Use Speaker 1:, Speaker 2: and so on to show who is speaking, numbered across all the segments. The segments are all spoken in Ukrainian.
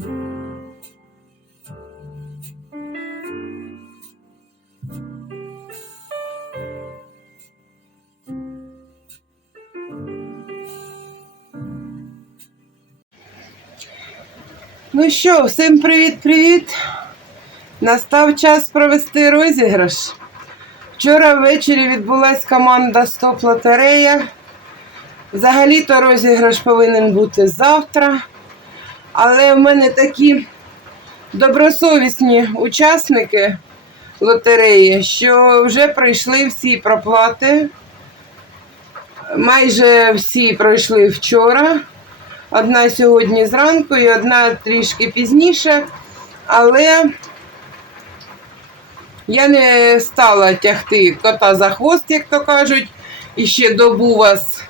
Speaker 1: Ну що, всім привіт-привіт! Настав час провести розіграш. Вчора ввечері відбулась команда Стоп Лотерея. Взагалі-то розіграш повинен бути завтра. Але в мене такі добросовісні учасники лотереї, що вже пройшли всі проплати. Майже всі пройшли вчора. Одна сьогодні зранку і одна трішки пізніше. Але я не стала тягти кота за хвост, як то кажуть, і ще добу вас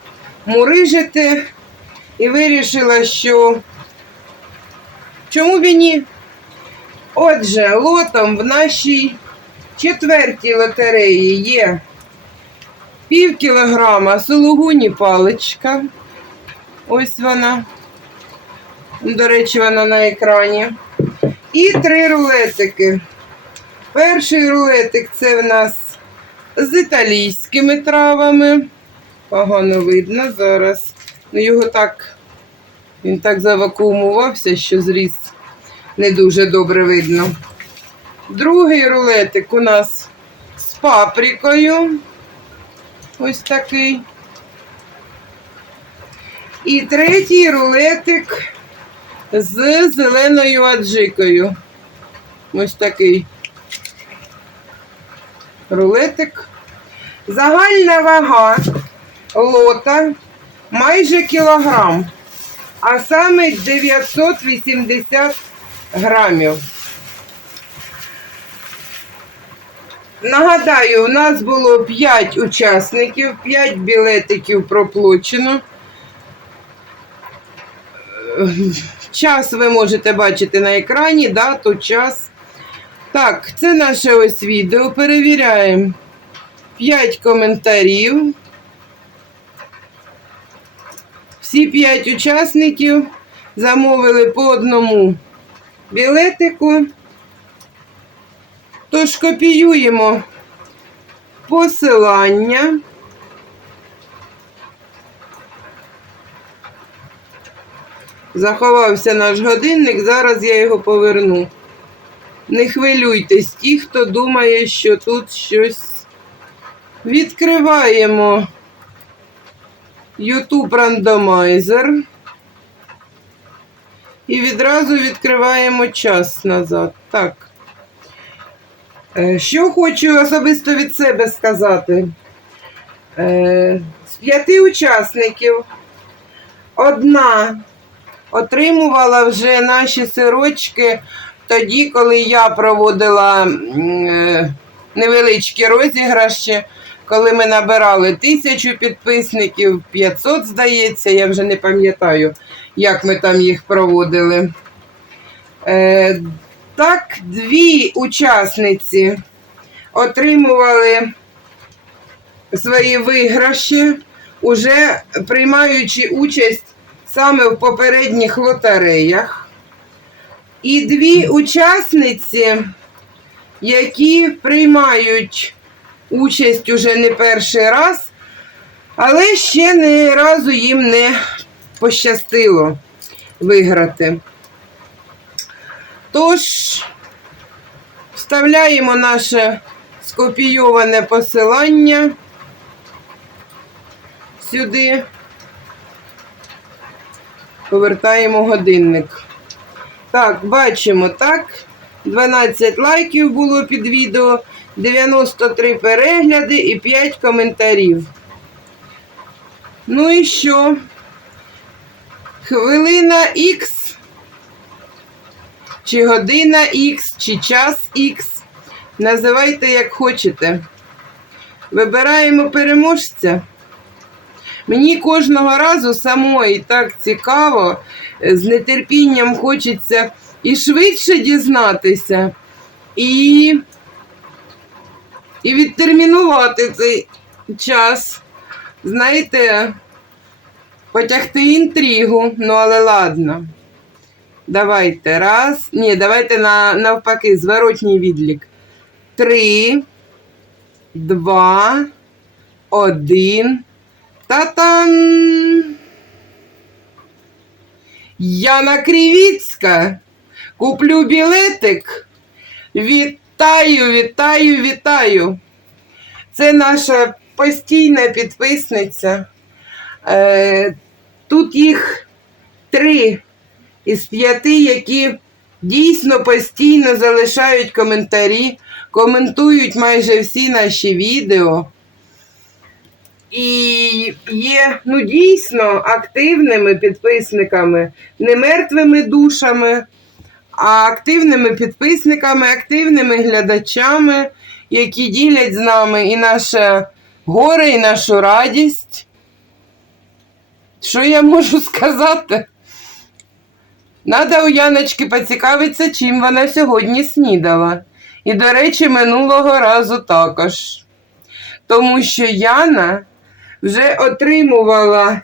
Speaker 1: мурижити. І вирішила, що чому б і ні? Отже, лотом в нашій четвертій лотереї є пів кілограма сулугуні паличка. Ось вона. До речі, вона на екрані. І три рулетики. Перший рулетик це в нас з італійськими травами. Погано видно зараз. Ну, його так, він так завакуумувався, що зріс не дуже добре видно. Другий рулетик у нас з паприкою. Ось такий. І третій рулетик з зеленою аджикою. Ось такий рулетик. Загальна вага лота майже кілограм, а саме 980 грамів. Нагадаю, у нас було 5 учасників, 5 білетиків проплачено. Час ви можете бачити на екрані, дату, час. Так, це наше ось відео. Перевіряємо 5 коментарів. Всі 5 учасників замовили по одному білетику. Тож копіюємо посилання. Заховався наш годинник, зараз я його поверну. Не хвилюйтесь, ті, хто думає, що тут щось відкриваємо YouTube Randomizer і відразу відкриваємо час назад. Так. Е, Що хочу особисто від себе сказати. Е, З п'яти учасників одна отримувала вже наші сирочки тоді, коли я проводила е, невеличкі розіграші, коли ми набирали тисячу підписників, 500, здається, я вже не пам'ятаю, як ми там їх проводили. Е, Так, дві учасниці отримували свої виграші, уже приймаючи участь саме в попередніх лотереях. І дві учасниці, які приймають участь уже не перший раз, але ще ні разу їм не пощастило виграти. Тож, вставляємо наше скопійоване посилання сюди, повертаємо годинник. Так, бачимо, так. 12 лайків було під відео, 93 перегляди і 5 коментарів. Ну і що? Хвилина Х, чи година Х, чи час Х. Називайте як хочете. Вибираємо переможця. Мені кожного разу самої так цікаво, з нетерпінням хочеться і швидше дізнатися, і, і відтермінувати цей час. Знаєте, потягти інтригу, ну але ладно. Давайте. Раз. Ні, давайте на, навпаки, зворотній відлік. Три, два, один. Та-там! Яна Кривіцька. Куплю білетик. Вітаю, вітаю, вітаю. Це наша постійна підписниця. Е, тут їх три із п'яти, які дійсно постійно залишають коментарі, коментують майже всі наші відео. І є ну, дійсно активними підписниками, не мертвими душами, а активними підписниками, активними глядачами, які ділять з нами і наше горе, і нашу радість. Що я можу сказати? Надо у Яночки поцікавитися, чим вона сьогодні снідала. І, до речі, минулого разу також. Тому що Яна вже отримувала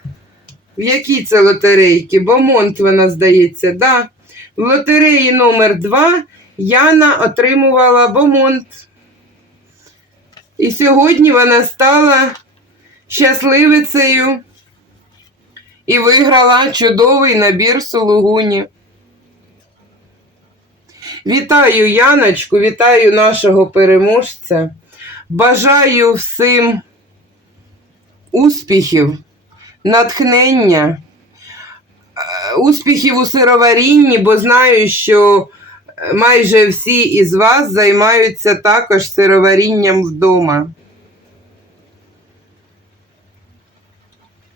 Speaker 1: в якій це лотерейки? Бомонт вона, здається, да. В лотереї номер 2 Яна отримувала Бомонт. І сьогодні вона стала щасливицею і виграла чудовий набір сулугуні. Вітаю Яночку, вітаю нашого переможця. Бажаю всім успіхів, натхнення, успіхів у сироварінні, бо знаю, що е, майже всі із вас займаються також сироварінням вдома.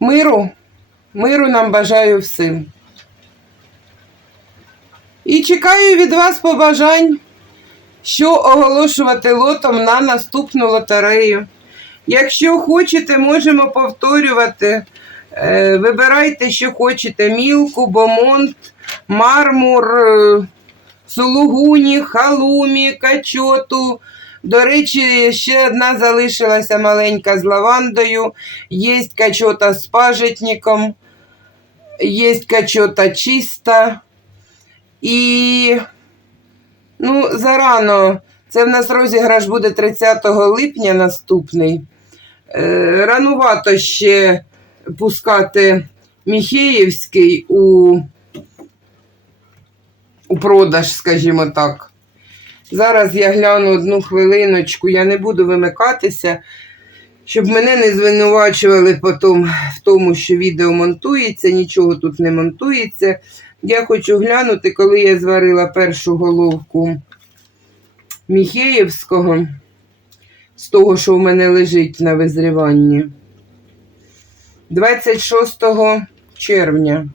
Speaker 1: Миру, миру нам бажаю всім. І чекаю від вас побажань, що оголошувати лотом на наступну лотерею. Якщо хочете, можемо повторювати. Е, Вибирайте, що хочете: мілку, бомонт, мармур, е, сулугуні, халумі, качоту. До речі, ще одна залишилася маленька з лавандою. Є качота з пажитником, є качота чиста. І ну, зарано. Це в нас розіграш буде 30 липня наступний. Е, ранувато ще пускати Міхеївський у, у продаж, скажімо так. Зараз я гляну одну хвилиночку, я не буду вимикатися, щоб мене не звинувачували потім в тому, що відео монтується, нічого тут не монтується. Я хочу глянути, коли я зварила першу головку Міхеївського, з того, що в мене лежить на визріванні. 26 червня.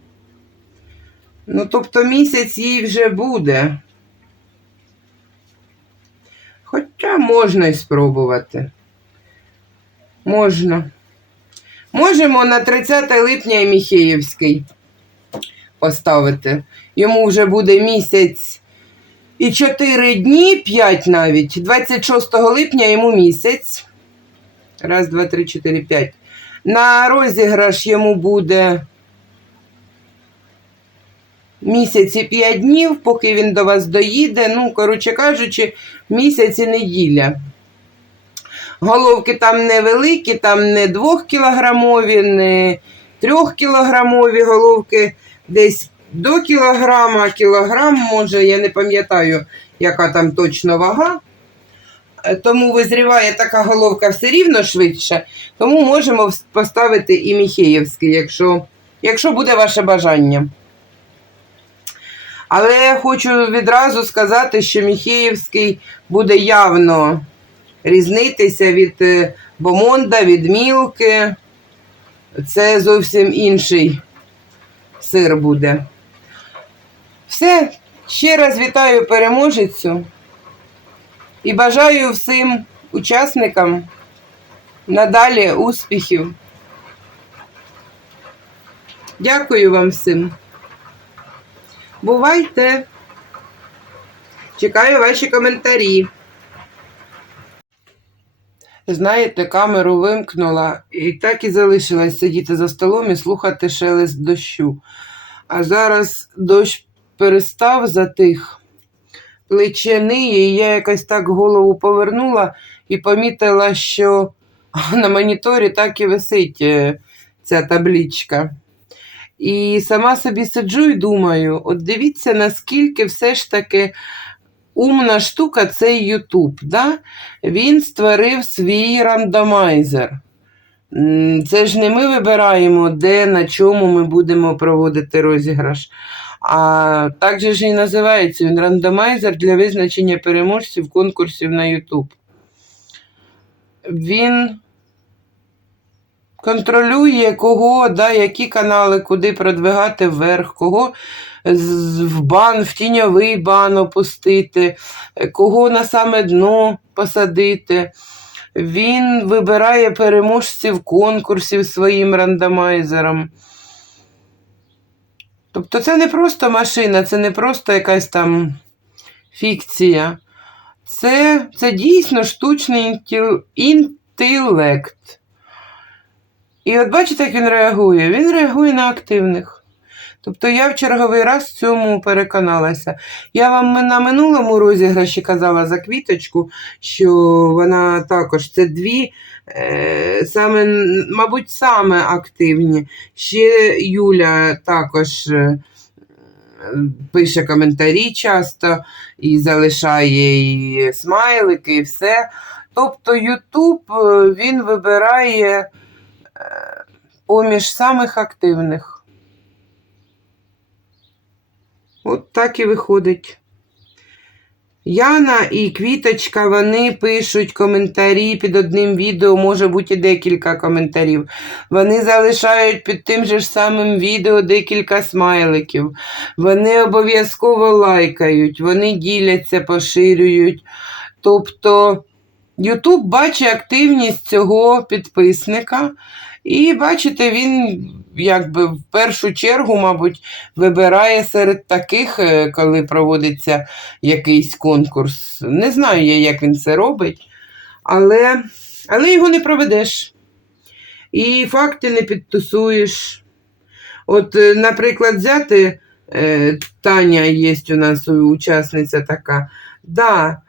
Speaker 1: Ну, тобто місяць їй вже буде. Хоча можна й спробувати. Можна. Можемо на 30 липня і Міхеївський поставити. Йому вже буде місяць і 4 дні, 5 навіть. 26 липня йому місяць. Раз, два, три, чотири, п'ять. На розіграш йому буде місяць і 5 днів, поки він до вас доїде. Ну, коротше кажучи, місяць і неділя. Головки там невеликі, там не 2-кілограмові, не 3-кілограмові головки, десь до кілограма, кілограм, може, я не пам'ятаю, яка там точно вага. Тому визріває така головка все рівно швидше, тому можемо поставити і Міхеївський, якщо, якщо буде ваше бажання. Але хочу відразу сказати, що Міхеївський буде явно різнитися від е, Бомонда, від Мілки. Це зовсім інший сир буде. Все, ще раз вітаю переможецю і бажаю всім учасникам надалі успіхів. Дякую вам всім. Бувайте! Чекаю ваші коментарі. Знаєте, камеру вимкнула і так і залишилась сидіти за столом і слухати шелест дощу. А зараз дощ перестав затих. Плече ниє, і я якось так голову повернула і помітила, що на моніторі так і висить е, ця таблічка. І сама собі сиджу і думаю: от дивіться, наскільки все ж таки умна штука цей Ютуб. Да? Він створив свій рандомайзер. Це ж не ми вибираємо, де, на чому ми будемо проводити розіграш. А так же і називається він рандомайзер для визначення переможців конкурсів на YouTube. Він контролює, кого, да, які канали, куди продвигати вверх, кого в бан, в тіньовий бан опустити, кого на саме дно посадити. Він вибирає переможців конкурсів своїм рандомайзером. Тобто це не просто машина, це не просто якась там фікція. Це, це дійсно штучний інтелект. І от бачите, як він реагує? Він реагує на активних. Тобто я в черговий раз в цьому переконалася. Я вам на минулому розіграші казала за квіточку, що вона також це дві, е, саме, мабуть, саме активні. Ще Юля також е, пише коментарі часто і залишає і смайлики, і все. Тобто Ютуб е, він вибирає поміж самих активних. От так і виходить. Яна і Квіточка вони пишуть коментарі під одним відео, може бути декілька коментарів. Вони залишають під тим же ж самим відео декілька смайликів. Вони обов'язково лайкають, вони діляться, поширюють. Тобто YouTube бачить активність цього підписника. І бачите, він якби в першу чергу, мабуть, вибирає серед таких, е, коли проводиться якийсь конкурс. Не знаю я, як він це робить, але, але його не проведеш. І факти не підтусуєш. От, е, наприклад, взяти е, Таня є у нас учасниця така. Да,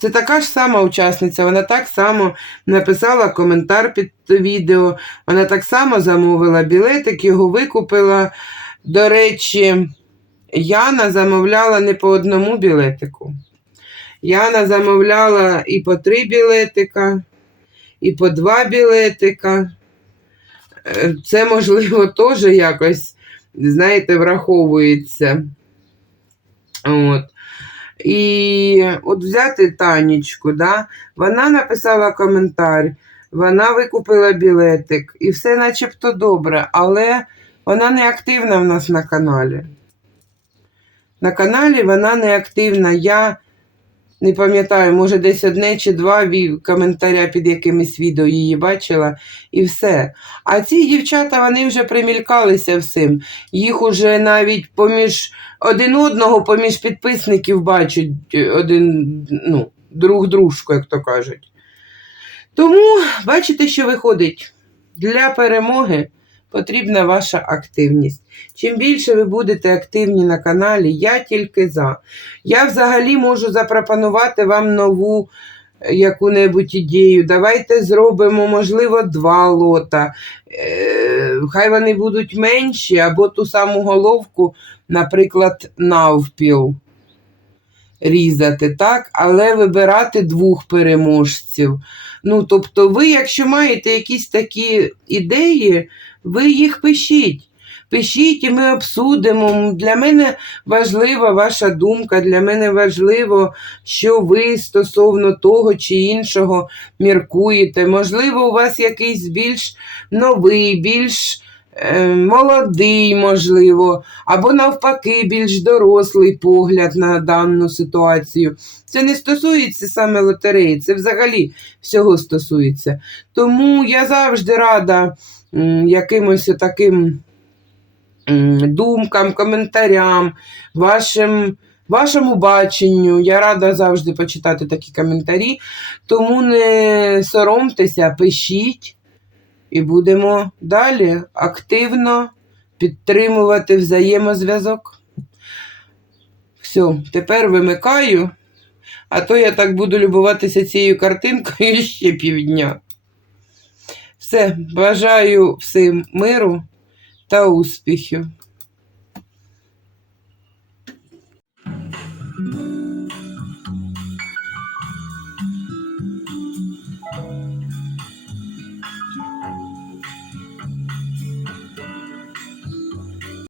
Speaker 1: це така ж сама учасниця, вона так само написала коментар під відео, вона так само замовила білетик, його викупила. До речі, Яна замовляла не по одному білетику. Яна замовляла і по три білетика, і по два білетика. Е, Це, можливо, теж якось, знаєте, враховується. От. І от взяти Танечку, да? вона написала коментар, вона викупила білетик, і все начебто добре, але вона не активна в нас на каналі. На каналі вона не активна. Я не пам'ятаю, може, десь одне чи два коментаря під якимись відео її бачила, і все. А ці дівчата вони вже примількалися всім. Їх уже навіть поміж один одного, поміж підписників бачать е, один, ну, друг дружку, як то кажуть. Тому бачите, що виходить. Для перемоги потрібна ваша активність. Чим більше ви будете активні на каналі, я тільки за. Я взагалі можу запропонувати вам нову е, яку-небудь ідею. Давайте зробимо, можливо, два лота. Е, хай вони будуть менші, або ту саму головку, наприклад, навпіл різати, так? але вибирати двох переможців. Ну, тобто, ви, якщо маєте якісь такі ідеї, ви їх пишіть. Пишіть, і ми обсудимо. Для мене важлива ваша думка, для мене важливо, що ви стосовно того чи іншого міркуєте. Можливо, у вас якийсь більш новий, більш молодий, можливо, або навпаки, більш дорослий погляд на дану ситуацію. Це не стосується саме лотереї, це взагалі всього стосується. Тому я завжди рада якимось таким думкам, коментарям, вашим, вашому баченню. Я рада завжди почитати такі коментарі. Тому не соромтеся, пишіть, і будемо далі активно підтримувати взаємозв'язок. Все, тепер вимикаю, а то я так буду любуватися цією картинкою ще півдня. Все, бажаю всім миру та успіхів.